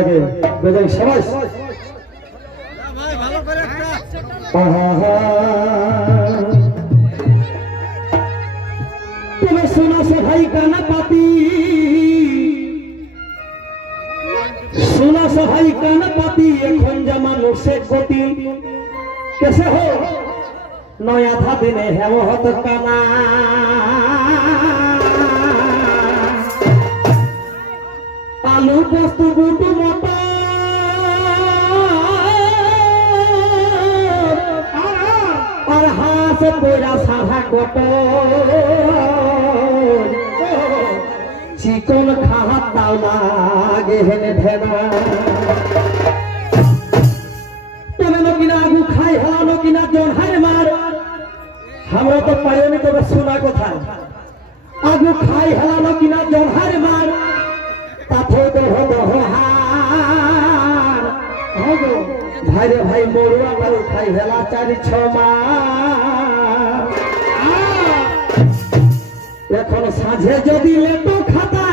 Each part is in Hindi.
আগে বেজাই সবাই ভাই ভালো করে একটা তুমি শোনাছো ভাই কানা পাতি শোনাছো ভাই কানা পাতি এখন জামানো সে গতি कैसे हो नया था दिन है वो हत काना आलू पोस्त बूट मोटा और हाथ कोरा साधा कोटो चिकन खा ताला गेहन भेना आगू खाई हलानो कि ना जोन हर मार हमरा तो पायो नहीं तो सुना को था आगू खाई हलानो कि ना जोन हर मार ताथो तो हो हार हो गो भाई रे भाई मोरुआ पर खाई हला 4-6 मार এখন সাঁঝে যদি লেটো খাতা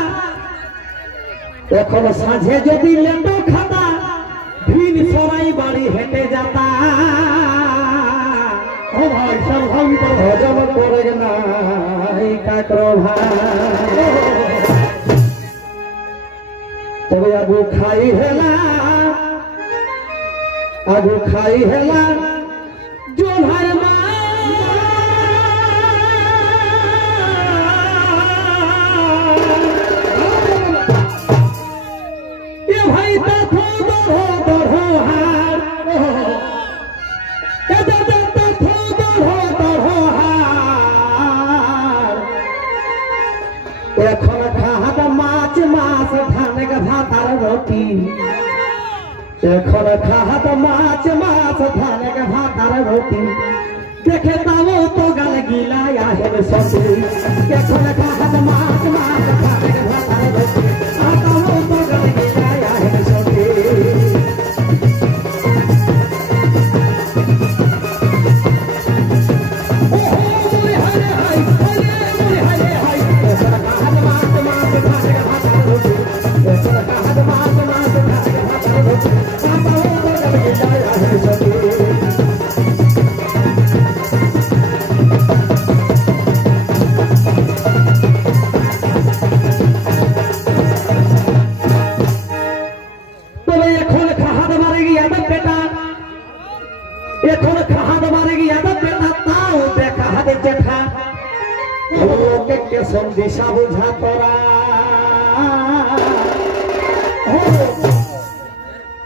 এখন সাঁঝে যদি লেটো খাতা फिर सराई बाड़ी हेटे जाता ओ भाई सब हम तो हजम करे नहीं का करो भाई तबे आगू खाई हेला जोन हर ये भाई तो এখন খাহাত মাছ মাছ ধানে ভাতার রুটি এখন খাহাত মাছ মাছ ধানে ভাতার রুটি দেখে তাও তো গাল গিলায়া হেবে সতি এখন খাহাত মাছ মাছ ধানে ভাতার রুটি তাও তো গাল গিলায়া হেবে সতি दिशा बुझा तोरा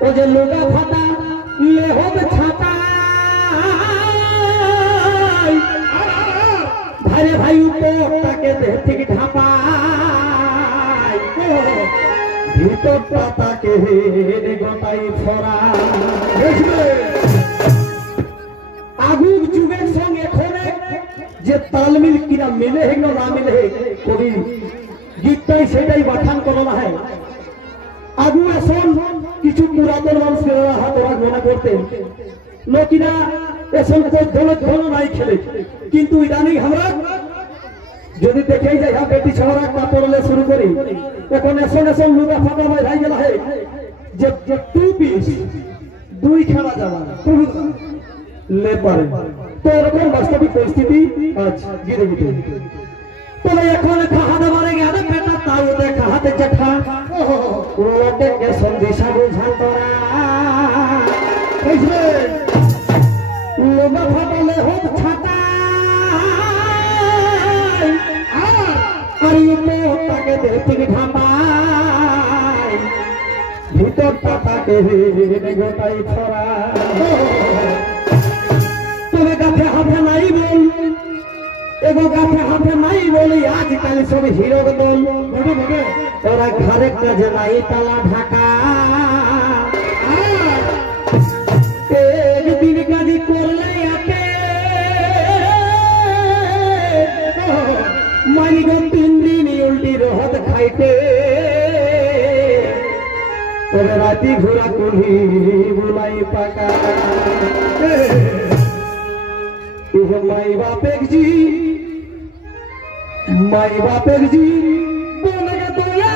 ओ जे लुगा फटा ले हो छाता भाई भाई ऊपर के देहती की ढापा भीतर पाता के हे गोटाई छोरा आगू जुगेर संगे खोने যে তালমিল কিনা মিলে হে না মিলে কবি গীতটাই সেটাই বাঠান করো না হয় আগু এখন কিছু পুরাতন মানুষকে হাত মনে করতেন লোকিনা এখন ধন নাই খেলে কিন্তু ইদানিং আমরা যদি দেখেই যাই হ্যাঁ বেটি ছেলেরা কাপড়লে শুরু করি এখন এখন লুগা ফাটা ভাই ভাই গেল হে যে 2 পিস 2 খেলা যাবা ले पारे तो एरকম বাস্তবিক পরিস্থিতি আজ গিরে গিরে তবে এখন খাহাতে মারে গেল পেটা তাও দে খাহাতে জেঠা ওতে কে সন্দেশা বুঝান তোরা কইছে লোগা ফাটালে হোক ছাতা আর ইতে তাকে দেখতে ঢাপাই ভিতর পাতাকে হে গোটাই ছড়া गाथे हाथे नहीं बोल एगो गाथे हाथे नहीं बोली आजकल सब हीरो दल बड़े बड़े तोरा घरे का जनाई ताला ढाका एक दिन काजी करले आके मानी गो 3 दिन उल्टी रहत खाइते तोरे राती घोड़ा कुली बुलाई पाका माई बापेक जी बोले दुया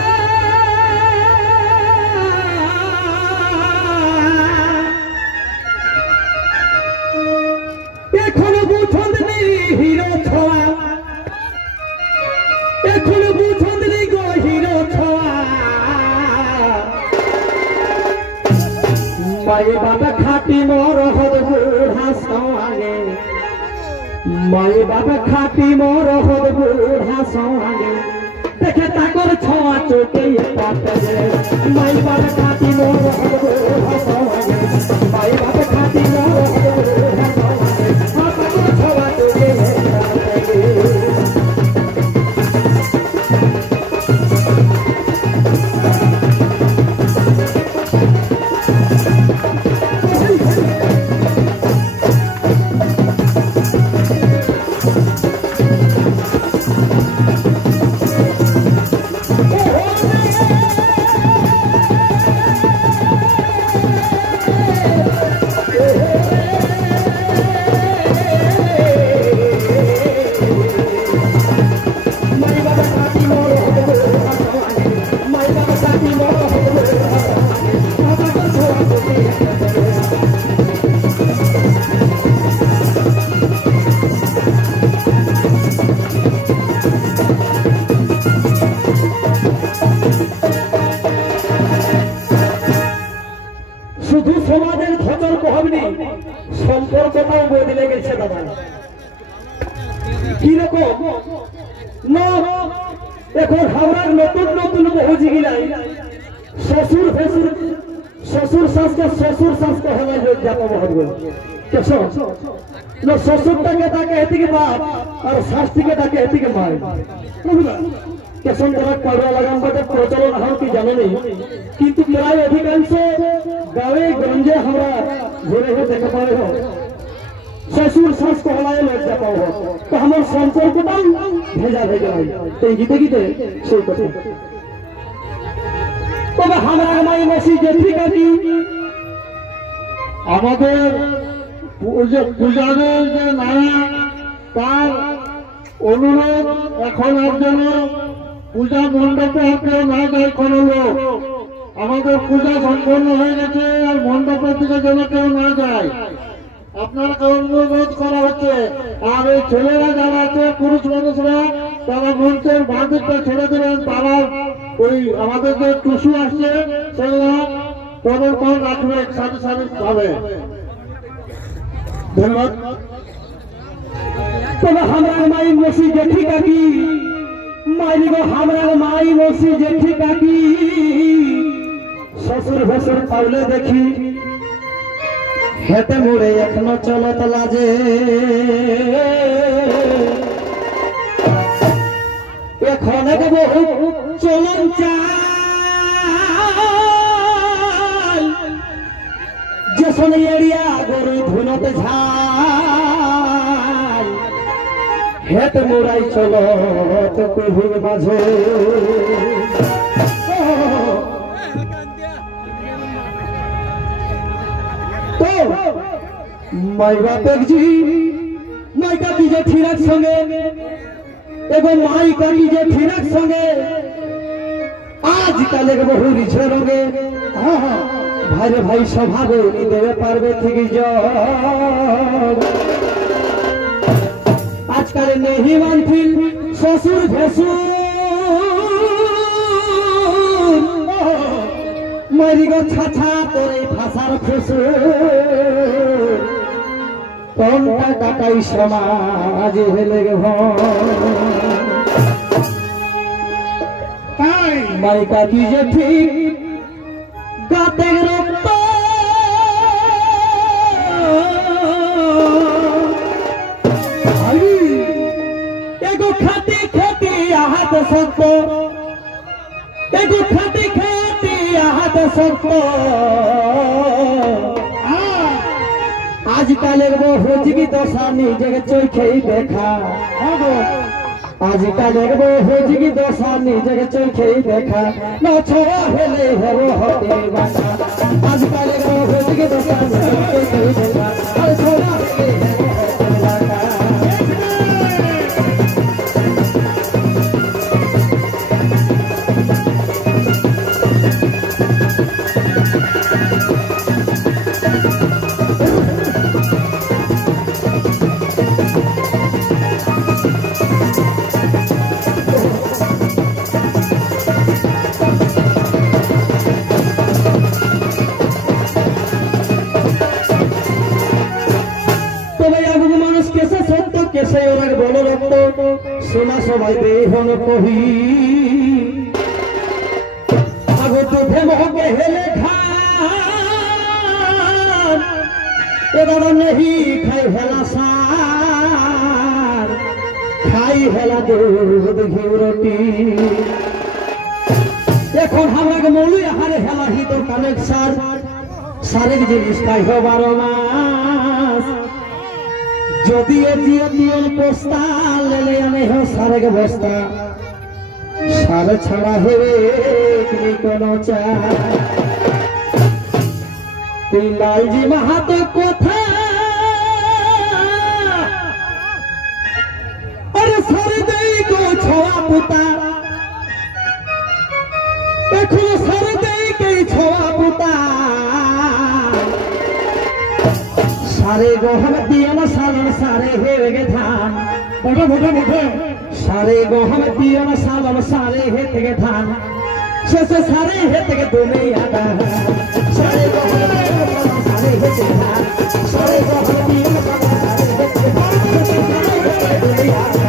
माई बाप खाटी मोर हद बूढ़ा संगे माई बाप खाटी मोर हद बूढ़ा संगे देखे ताकर छवा चोटे पाटे माई बाप खाटी मोर हद बूढ़ा संगे माई बाप खाटी मोर हद बूढ़ा संगे ताकर छवा चोटे শুধু সমাজের খচর কহবনি সম্পর্কটাও বদলে গেছে দাদা কি রকম না এখন হাওড়ার নতুন নতুন বহুজি গিলাই শ্বশুর ফেসুর শ্বশুর শাসকে হওয়া যাত মহৎ কেশ না শ্বশুরটাকে তাকে এদিকে বাপ আর শাস্তিকে তাকে এদিকে মায় কেশন তারা পাড়া লাগাম বাটে প্রচলন হয় কি জানে নেই কিন্তু প্রায় অধিকাংশ গাঁয়ে গঞ্জে আমরা ঘুরে ঘুরে দেখে পাই হোক শ্বশুর শাস কহলায় লজ্জা পাও হোক তো আমার সম্পর্কটাও ভেজা ভেজা হয় তো এই গীতে গীতে সেই কথা তবে আমরা মাই মাসি জেঠি কাকি আমাদের পূজারের যে নানা তার অনুরোধ এখন আর যেন পূজা মণ্ডপে কেউ না যায় কোনো লোক আমাদের পূজা সম্পন্ন হয়ে গেছে আর মণ্ডপের দিকে যেন কেউ না যায় আপনারা অনুরোধ করা হচ্ছে আর এই ছেলেরা যারা আছে পুরুষ মানুষরা তারা মঞ্চের বাঁদিকটা ছেড়ে দেবেন তারা ওই আমাদের যে টুসু আসছে সেগুলো পরের পর রাখবে সারি সারি ভাবে ধন্যবাদ তবে আমরা মাই মসি জেঠি কাকি মাইব আমরা মাই মসি জেঠি কাকি শ্বশুর ভসুর পাউলে দেখি হেতে মোড়ে এখনো চলত লাজে এখন বহু চলন চাই যে শোনে এড়িয়া গরু ধুনতে ঝাই হেত মোড়াই চলত কহুর মাঝে তো মাই বাপের জি মাই কাকি যে ঠিরার সঙ্গে এবং মাই কাকি যে ঠিরার সঙ্গে আজকালের বহু রিঝে রঙে ভাই রে ভাই স্বভাবে দেবে পারবে ঠিক আজকাল নেহি মানফিল শ্বশুর ভেসুর মরি গো ছাছা করে ফাঁসার ফুসুর কোনটা কাটাই সমাজ হেলে গে তাই মাই কাকি যে ঠিক গাতে রক্ত এগো খাতি খাতি আহাত সত্য এগো খাতি খাতি আহাত সত্য আজকালের বহু জীবিত স্বামী জেগে চোখেই দেখা আজকালের বহু জীবিত স্বামী জেগে চোখেই দেখা না ছোড়া হেলে হেরো হতে বাঁচা আজকালের বহু জীবিত স্বামী চোখেই দেখা আর ছোড়া হেলে হেরো হতে বাঁচা সোনা সবাই দেহন কহি আগো দুধে মহকে হেলে খান এবার নেহি খাই হেলা সার খাই হেলা দুধ ঘিউ রুটি এখন আমরা মৌলি হারে হেলা হিত কানেক সার সারের জিনিস খাই হবার মাস যদি এটিএম বস্তা লেলে আনে হো সারেক বস্তা সার ছাড়া হেবে কি কোনো চা তুই লালজি মাহাতো কথা আরে সারে দেই গো ছোয়া পুতা এখন সারে দেই কে ছোয়া পুতা সারে গহন দিও না সালন সারে হেবে গে ধান বড় বড় বড় সারে গহন দিও না সালন সারে হেতে গে ধান শেষে সারে হেতে গে তুমি আটা সারে গহন দিও না সারে হেতে ধান সারে গহন দিও না সারে হেতে ধান শেষে সারে হেতে গে তুমি আটা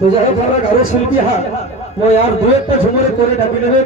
तो যাই হোক আমরা গারো শিল্পী হাত মই আর দু একটা ঝুমরে করে ডাকি নেবে।